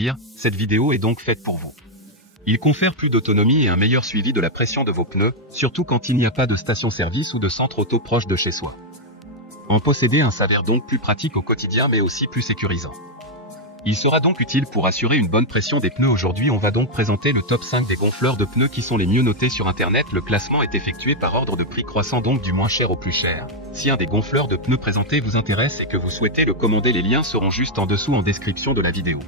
dire, cette vidéo est donc faite pour vous. Il confère plus d'autonomie et un meilleur suivi de la pression de vos pneus, surtout quand il n'y a pas de station-service ou de centre auto proche de chez soi. En posséder un s'avère donc plus pratique au quotidien mais aussi plus sécurisant. Il sera donc utile pour assurer une bonne pression des pneus. Aujourd'hui on va donc présenter le top 5 des gonfleurs de pneus qui sont les mieux notés sur internet. Le classement est effectué par ordre de prix croissant, donc du moins cher au plus cher. Si un des gonfleurs de pneus présentés vous intéresse et que vous souhaitez le commander, les liens seront juste en dessous en description de la vidéo.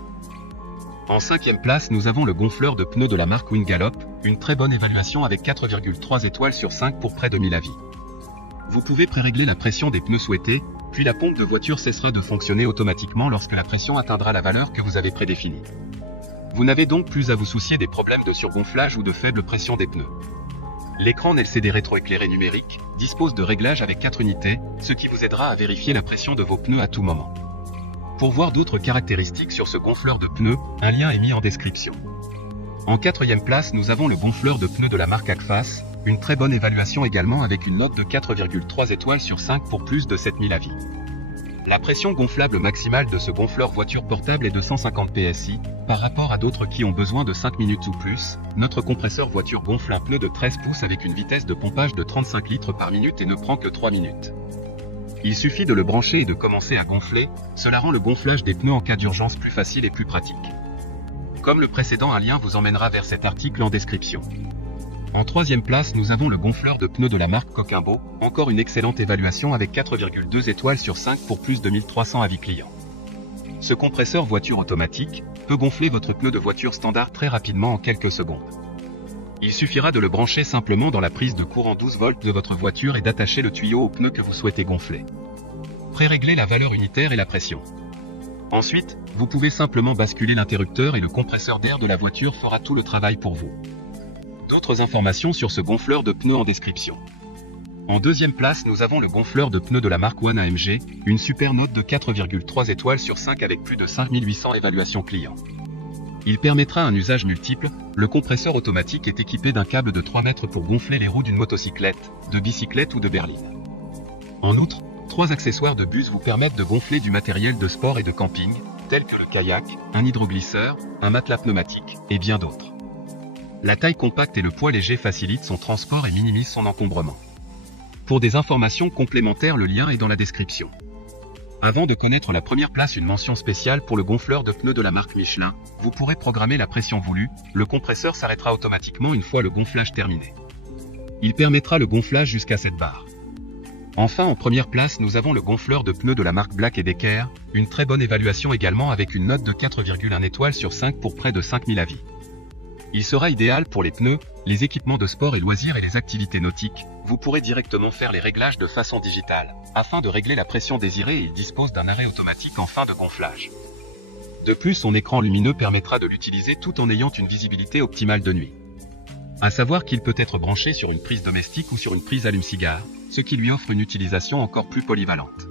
En 5e place, nous avons le gonfleur de pneus de la marque Wingallop, une très bonne évaluation avec 4,3 étoiles sur 5 pour près de 1000 avis. Vous pouvez pré-régler la pression des pneus souhaitée, puis la pompe de voiture cessera de fonctionner automatiquement lorsque la pression atteindra la valeur que vous avez prédéfinie. Vous n'avez donc plus à vous soucier des problèmes de surgonflage ou de faible pression des pneus. L'écran LCD rétroéclairé numérique dispose de réglages avec 4 unités, ce qui vous aidera à vérifier la pression de vos pneus à tout moment. Pour voir d'autres caractéristiques sur ce gonfleur de pneus, un lien est mis en description. En 4e place, nous avons le gonfleur de pneus de la marque Agfas, une très bonne évaluation également avec une note de 4,3 étoiles sur 5 pour plus de 7000 avis. La pression gonflable maximale de ce gonfleur voiture portable est de 150 PSI, par rapport à d'autres qui ont besoin de 5 minutes ou plus. Notre compresseur voiture gonfle un pneu de 13 pouces avec une vitesse de pompage de 35 litres par minute et ne prend que 3 minutes. Il suffit de le brancher et de commencer à gonfler, cela rend le gonflage des pneus en cas d'urgence plus facile et plus pratique. Comme le précédent, un lien vous emmènera vers cet article en description. En 3e place, nous avons le gonfleur de pneus de la marque Coquimbo, encore une excellente évaluation avec 4,2 étoiles sur 5 pour plus de 1300 avis clients. Ce compresseur voiture automatique peut gonfler votre pneu de voiture standard très rapidement en quelques secondes. Il suffira de le brancher simplement dans la prise de courant 12 volts de votre voiture et d'attacher le tuyau au pneu que vous souhaitez gonfler. Pré-régler la valeur unitaire et la pression. Ensuite, vous pouvez simplement basculer l'interrupteur et le compresseur d'air de la voiture fera tout le travail pour vous. D'autres informations sur ce gonfleur de pneus en description. En 2e place, nous avons le gonfleur de pneus de la marque One AMG, une super note de 4,3 étoiles sur 5 avec plus de 5800 évaluations clients. Il permettra un usage multiple. Le compresseur automatique est équipé d'un câble de 3 mètres pour gonfler les roues d'une motocyclette, de bicyclette ou de berline. En outre, 3 accessoires de bus vous permettent de gonfler du matériel de sport et de camping, tels que le kayak, un hydroglisseur, un matelas pneumatique, et bien d'autres. La taille compacte et le poids léger facilitent son transport et minimisent son encombrement. Pour des informations complémentaires, le lien est dans la description. Avant de connaître la première place, une mention spéciale pour le gonfleur de pneus de la marque Michelin. Vous pourrez programmer la pression voulue, le compresseur s'arrêtera automatiquement une fois le gonflage terminé. Il permettra le gonflage jusqu'à cette barre. Enfin, en première place, nous avons le gonfleur de pneus de la marque Black & Decker, une très bonne évaluation également avec une note de 4,1 étoiles sur 5 pour près de 5000 avis. Il sera idéal pour les pneus, les équipements de sport et loisirs et les activités nautiques. Vous pourrez directement faire les réglages de façon digitale, afin de régler la pression désirée, et il dispose d'un arrêt automatique en fin de gonflage. De plus, son écran lumineux permettra de l'utiliser tout en ayant une visibilité optimale de nuit. À savoir qu'il peut être branché sur une prise domestique ou sur une prise allume-cigare, ce qui lui offre une utilisation encore plus polyvalente.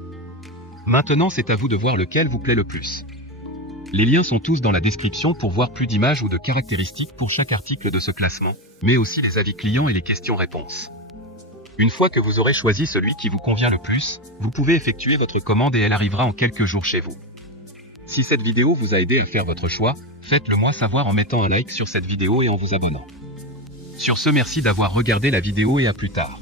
Maintenant, c'est à vous de voir lequel vous plaît le plus. Les liens sont tous dans la description pour voir plus d'images ou de caractéristiques pour chaque article de ce classement, mais aussi les avis clients et les questions-réponses. Une fois que vous aurez choisi celui qui vous convient le plus, vous pouvez effectuer votre commande et elle arrivera en quelques jours chez vous. Si cette vidéo vous a aidé à faire votre choix, faites-le moi savoir en mettant un like sur cette vidéo et en vous abonnant. Sur ce, merci d'avoir regardé la vidéo et à plus tard.